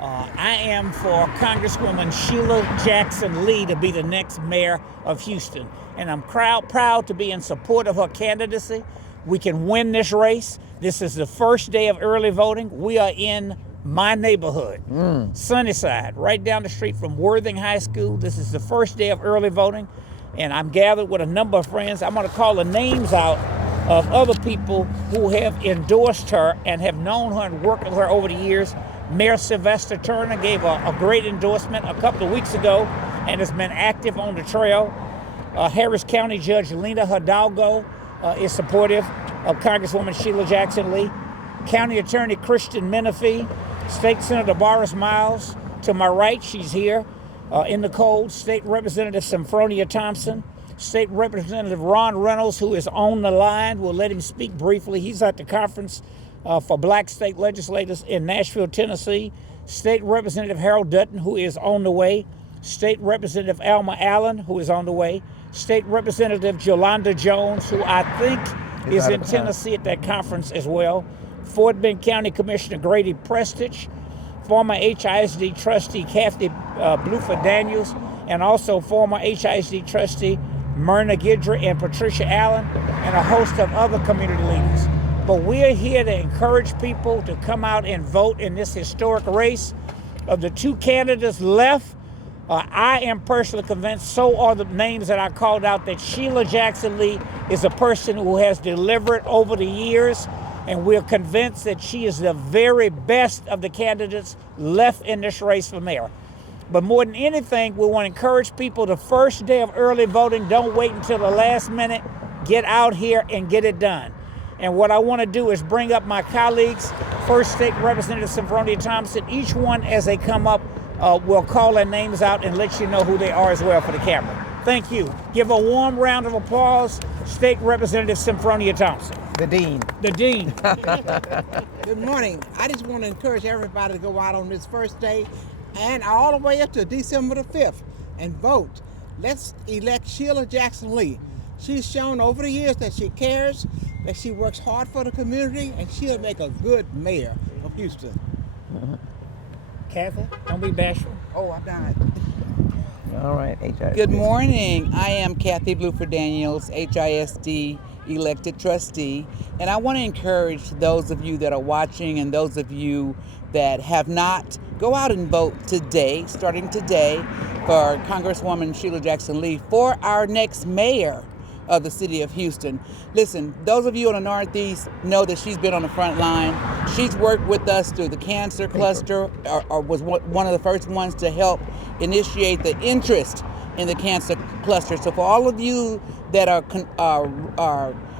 I am for Congresswoman Sheila Jackson Lee to be the next mayor of Houston. And I'm proud to be in support of her candidacy. We can win this race. This is the first day of early voting. We are in my neighborhood, Sunnyside, right down the street from Worthing High School. This is the first day of early voting. And I'm gathered with a number of friends. I'm going to call the names out of other people who have endorsed her and have known her and worked with her over the years. Mayor Sylvester Turner gave a great endorsement a couple of weeks ago and has been active on the trail. Harris County Judge Lena Hidalgo is supportive of Congresswoman Sheila Jackson Lee. County Attorney Christian Menifee, State Senator Boris Miles. To my right, she's here in the cold. State Representative Symphonia Thompson. State Representative Ron Reynolds, who is on the line. We'll let him speak briefly. He's at the conference for Black state legislators in Nashville, Tennessee. State Representative Harold Dutton, who is on the way. State Representative Alma Allen, who is on the way. State Representative Jolanda Jones, who I think is in Tennessee at that conference as well. Fort Bend County Commissioner Grady Prestich, former HISD trustee Kathy Bluford Daniels, and also former HISD trustee Myrna Guidry and Patricia Allen, and a host of other community leaders. But we're here to encourage people to come out and vote in this historic race. Of the two candidates left, I am personally convinced, so are the names that I called out, that Sheila Jackson Lee is a person who has delivered over the years, and we're convinced that she is the very best of the candidates left in this race for mayor. But more than anything, we want to encourage people the first day of early voting, don't wait until the last minute, get out here and get it done. And what I want to do is bring up my colleagues, First State Representative Symphonia Thompson. Each one, as they come up, will call their names out and let you know who they are as well for the camera. Thank you. Give a warm round of applause, State Representative Symphonia Thompson. The Dean. The Dean. Good morning. I just want to encourage everybody to go out on this first day and all the way up to December the 5th and vote. Let's elect Sheila Jackson Lee. She's shown over the years that she cares, that she works hard for the community, and she'll make a good mayor of Houston. Kathy, don't be bashful. Oh, I died. All right, HISD. Good morning. I am Kathy Bluford Daniels, HISD elected trustee, and I want to encourage those of you that are watching and those of you that have not, go out and vote today, starting today, for Congresswoman Sheila Jackson Lee for our next mayor of the city of Houston. Listen, those of you in the Northeast know that she's been on the front line. She's worked with us through the cancer cluster, or was one of the first ones to help initiate the interest in the cancer cluster. So for all of you that are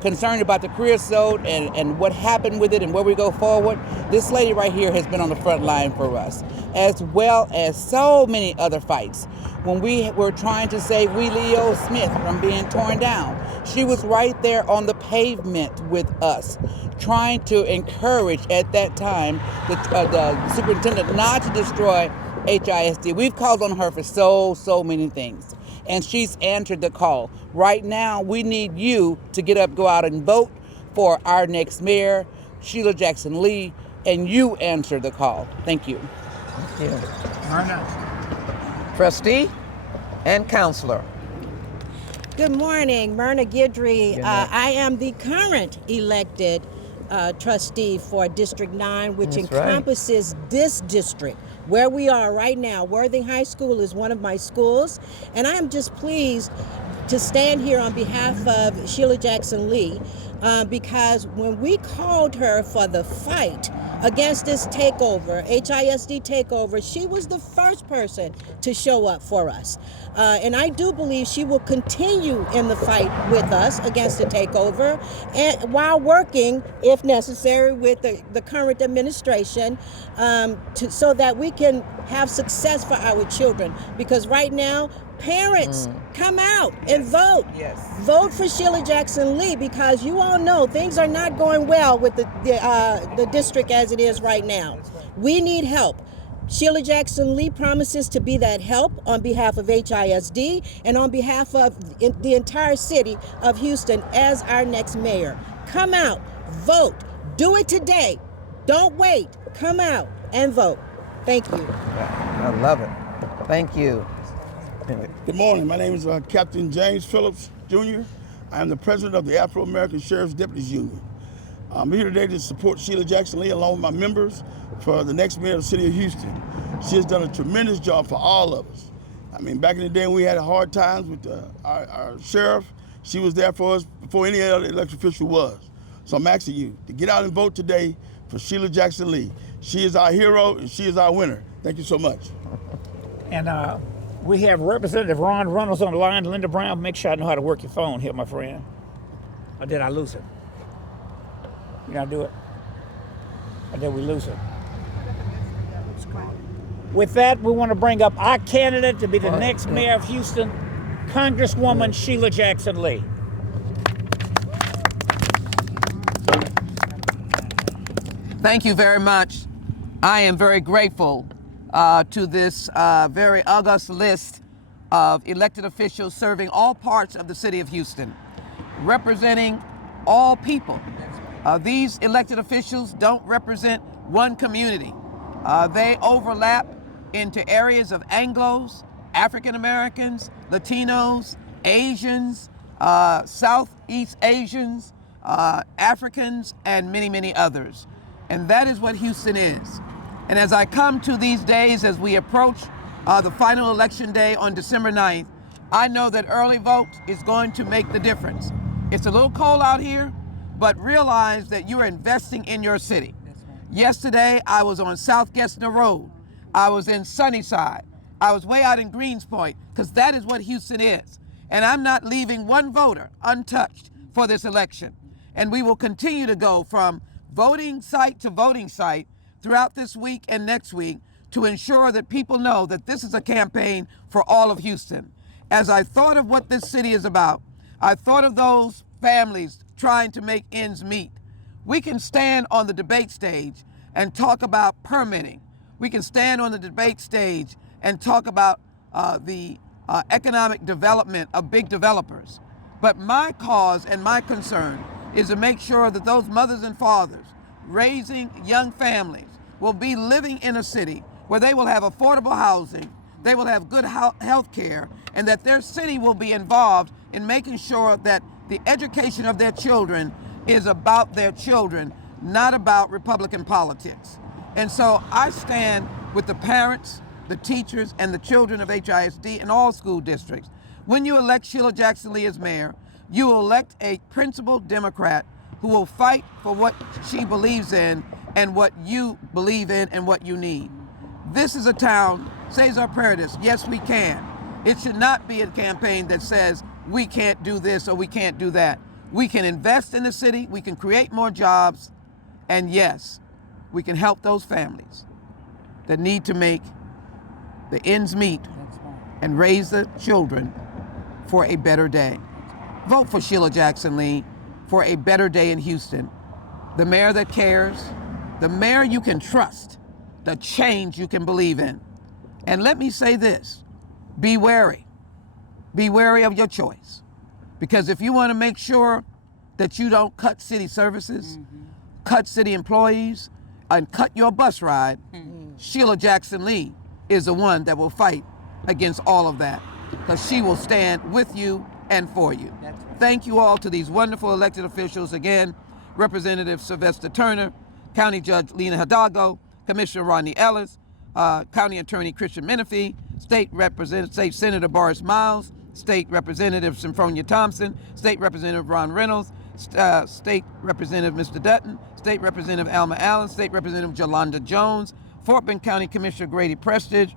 concerned about the creosote and what happened with it and where we go forward, this lady right here has been on the front line for us, as well as so many other fights. When we were trying to save Willie O. Smith from being torn down, she was right there on the pavement with us, trying to encourage at that time the superintendent not to destroy HISD. We've called on her for so many things, and she's answered the call. Right now, we need you to get up, go out and vote for our next mayor, Sheila Jackson Lee, and you answer the call. Thank you. Thank you. Myrna. Trustee and counselor. Good morning, Myrna Guidry. Good morning. I am the current elected trustee for District 9, which That's right. encompasses this district where we are right now. Worthing High School is one of my schools, and I am just pleased to stand here on behalf of Sheila Jackson Lee because when we called her for the fight against this takeover, HISD takeover, she was the first person to show up for us. And I do believe she will continue in the fight with us against the takeover, and while working, if necessary, with the current administration so that we can have success for our children. Because right now, parents, come out and vote. Yes. Vote for Sheila Jackson Lee, because you all know things are not going well with the district as it is right now. We need help. Sheila Jackson Lee promises to be that help on behalf of HISD and on behalf of the entire city of Houston as our next mayor. Come out, vote, do it today. Don't wait, come out and vote. Thank you. I love it. Thank you. Good morning. My name is Captain James Phillips, Jr. I am the president of the Afro-American Sheriff's Deputies Union. I'm here today to support Sheila Jackson Lee along with my members for the next mayor of the city of Houston. She has done a tremendous job for all of us. I mean, back in the day when we had hard times with our sheriff, she was there for us before any other elected official was. So I'm asking you to get out and vote today for Sheila Jackson Lee. She is our hero and she is our winner. Thank you so much. And we have Representative Ron Reynolds on the line. Linda Brown, make sure I know how to work your phone here, my friend. Or did I lose it? You gotta do it? Or did we lose it? With that, we want to bring up our candidate to be the next mayor of Houston, Congresswoman Sheila Jackson Lee. Thank you very much. I am very grateful to this very august list of elected officials serving all parts of the city of Houston, representing all people. These elected officials don't represent one community. They overlap into areas of Anglos, African Americans, Latinos, Asians, Southeast Asians, Africans, and many, many others. And that is what Houston is. And as I come to these days, as we approach the final election day on December 9th, I know that early vote is going to make the difference. It's a little cold out here, but realize that you're investing in your city. Yesterday, I was on South Gessner Road. I was in Sunnyside. I was way out in Greenspoint, because that is what Houston is. And I'm not leaving one voter untouched for this election. And we will continue to go from voting site to voting site throughout this week and next week to ensure that people know that this is a campaign for all of Houston. As I thought of what this city is about, I thought of those families trying to make ends meet. We can stand on the debate stage and talk about permitting. We can stand on the debate stage and talk about the economic development of big developers. But my cause and my concern is to make sure that those mothers and fathers raising young families will be living in a city where they will have affordable housing, they will have good health care, and that their city will be involved in making sure that the education of their children is about their children, not about Republican politics. And so I stand with the parents, the teachers, and the children of HISD and all school districts. When you elect Sheila Jackson Lee as mayor, you will elect a principled Democrat who will fight for what she believes in and what you believe in and what you need. This is a town, Cesar Paradis, yes we can. It should not be a campaign that says we can't do this or we can't do that. We can invest in the city, we can create more jobs, and yes, we can help those families that need to make the ends meet and raise the children for a better day. Vote for Sheila Jackson Lee for a better day in Houston. The mayor that cares, the mayor you can trust, the change you can believe in. And let me say this, be wary. Be wary of your choice. Because if you want to make sure that you don't cut city services, cut city employees, and cut your bus ride, Sheila Jackson Lee is the one that will fight against all of that. Because she will stand with you and for you. Thank you all to these wonderful elected officials. Again, Representative Sylvester Turner, County Judge Lena Hidalgo, Commissioner Rodney Ellis, County Attorney Christian Menifee, State Senator Boris Miles, State Representative Symphonia Thompson, State Representative Ron Reynolds, State Representative Mr. Dutton, State Representative Alma Allen, State Representative Jolanda Jones, Fort Bend County Commissioner Grady Prestige,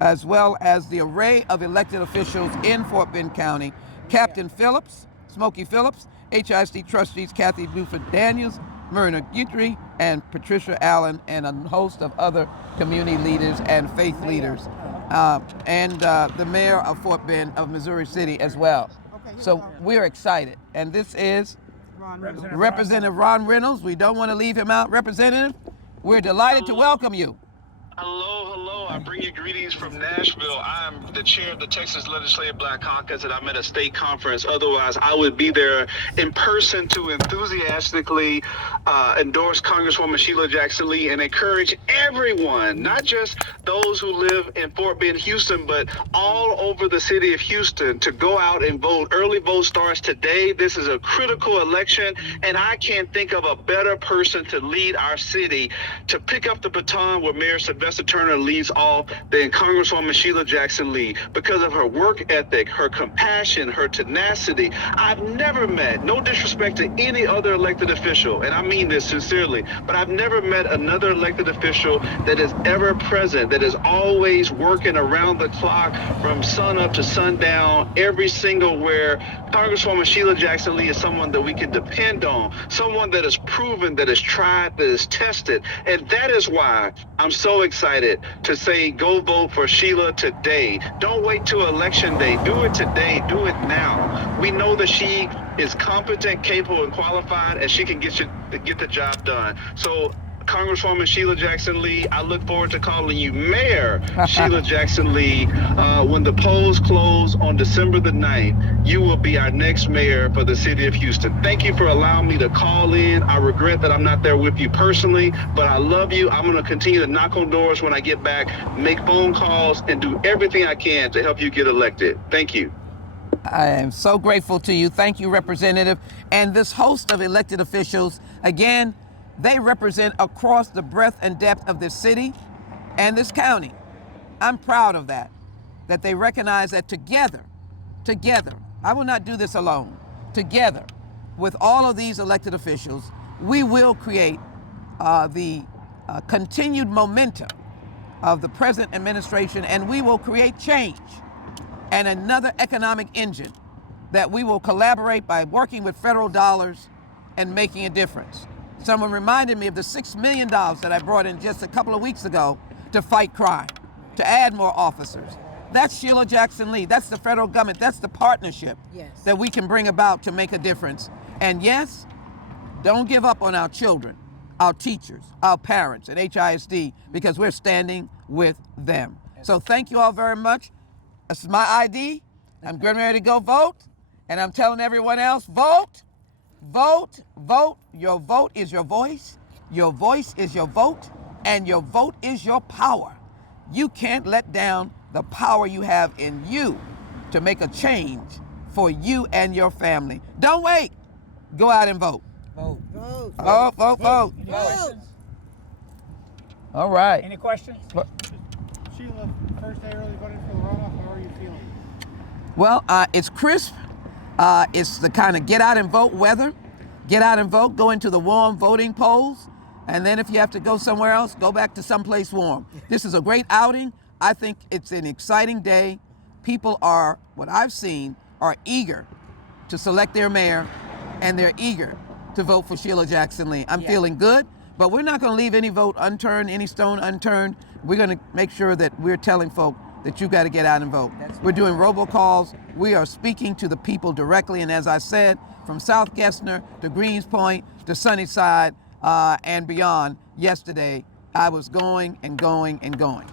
as well as the array of elected officials in Fort Bend County, Captain Phillips, Smokey Phillips, HISD trustees Kathy Buford Daniels, Myrna Guthrie, and Patricia Allen, and a host of other community leaders and faith leaders, and the mayor of Fort Bend of Missouri City as well. So we're excited. And this is Representative Ron Reynolds. We don't want to leave him out. Representative, we're delighted to welcome you. Hello. bring you greetings from Nashville. I'm the chair of the Texas Legislative Black Caucus, and I'm at a state conference. Otherwise, I would be there in person to enthusiastically endorse Congresswoman Sheila Jackson Lee and encourage everyone, not just those who live in Fort Bend, Houston, but all over the city of Houston, to go out and vote. Early vote starts today. This is a critical election, and I can't think of a better person to lead our city, to pick up the baton where Mayor Sylvester Turner leads off, than Congresswoman Sheila Jackson Lee. Because of her work ethic, her compassion, her tenacity, I've never met, no disrespect to any other elected official, and I mean this sincerely, but I've never met another elected official that is ever present, that is always working around the clock from sun up to sundown, every single where. Congresswoman Sheila Jackson Lee is someone that we can depend on, someone that is proven, that is tried, that is tested. And that is why I'm so excited to say go vote for Sheila today. Don't wait till election day. Do it today. Do it now. We know that she is competent, capable, and qualified, and she can get the job done. So Congresswoman Sheila Jackson Lee, I look forward to calling you Mayor Sheila Jackson Lee. When the polls close on December the 9th, you will be our next mayor for the city of Houston. Thank you for allowing me to call in. I regret that I'm not there with you personally, but I love you. I'm going to continue to knock on doors when I get back, make phone calls, and do everything I can to help you get elected. Thank you. I am so grateful to you. Thank you, Representative. And this host of elected officials, again, they represent across the breadth and depth of this city and this county. I'm proud of that they recognize that together, I will not do this alone. Together, with all of these elected officials, we will create the continued momentum of the present administration, and we will create change and another economic engine that we will collaborate by working with federal dollars and making a difference. Someone reminded me of the $6 million that I brought in just a couple of weeks ago to fight crime, to add more officers. That's Sheila Jackson Lee. That's the federal government. That's the partnership that we can bring about to make a difference. And yes, don't give up on our children, our teachers, our parents at HISD, because we're standing with them. So thank you all very much. This is my ID. I'm getting ready to go vote. And I'm telling everyone else, vote. Vote, vote. Your vote is your voice is your vote, and your vote is your power. You can't let down the power you have in you to make a change for you and your family. Don't wait. Go out and vote. Vote. Vote. Vote, vote, vote. Any questions? All right. Any questions? Sheila, first day early voting for the runoff. How are you feeling? Well, it's crisp. It's the kind of get out and vote weather. Get out and vote, go into the warm voting polls, and then if you have to go somewhere else, go back to someplace warm. This is a great outing. I think it's an exciting day. People are, what I've seen, are eager to select their mayor, and they're eager to vote for Sheila Jackson Lee. I'm feeling good, but we're not going to leave any vote unturned, any stone unturned. We're going to make sure that we're telling folk that you got to get out and vote. We're doing robocalls. We are speaking to the people directly, and as I said, from South Gessner to Greens Point to Sunnyside and beyond, yesterday, I was going and going and going.